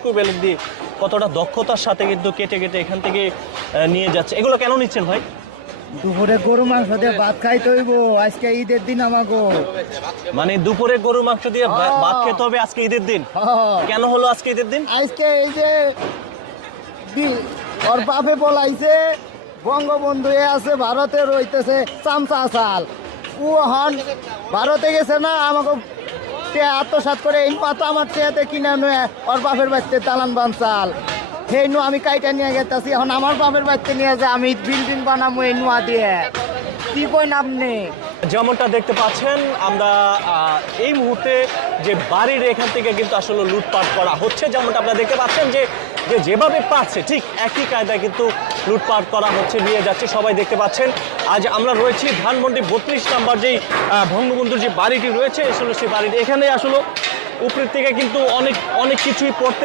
স্কুবেল দিয়ে কতটা দক্ষতার সাথে কিন্তু কেটে কেটে এখান থেকে নিয়ে যাচ্ছে। এগুলো কেন নিচ্ছেন ভাই? দুপুরে গরু মাংস দিয়ে ভাত খাইতে হইব আজকে ঈদের দিন আমাগো। মানে দুপুরে গরুর মাংস দিয়ে ভাত খেতে হবে আজকে ঈদের দিন? কেন হলো আজকে ঈদের দিন? আজকে এই যে ওর বাপে বলাইছে বঙ্গবন্ধু এ আছে ভারতে রইতেছে চামচা চাল। ও হন ভারতে গেছে না আমাকে টে আত্মসাত করে, এই পাতা আমার টেয়াতে কিনে নয়? ওর বাপের বাড়িতে তালান বান চাল সেই নু আমি কাইটা নিয়ে গেতেছি। এখন আমার বাপের বাড়িতে নিয়ে যে, আমি বিল্ডিং বানাবো এই নোয়া দিয়ে। কি কইন আপনি যেমনটা দেখতে পাচ্ছেন আমরা এই মুহূর্তে যে বাড়ির এখান থেকে কিন্তু আসলে লুটপাট করা হচ্ছে যেমনটা আপনারা দেখতে পাচ্ছেন যে যে যেভাবে পাচ্ছে ঠিক একই কায়দায় কিন্তু লুটপাট করা হচ্ছে নিয়ে যাচ্ছে সবাই দেখতে পাচ্ছেন। আজ আমরা রয়েছি ধানমন্ডি বত্রিশ নাম্বার যেই আহ, বঙ্গবন্ধুর যে বাড়িটি রয়েছে আসলে সেই বাড়িটি এখানে আসলে উপরের থেকে কিন্তু অনেক অনেক কিছুই পড়তে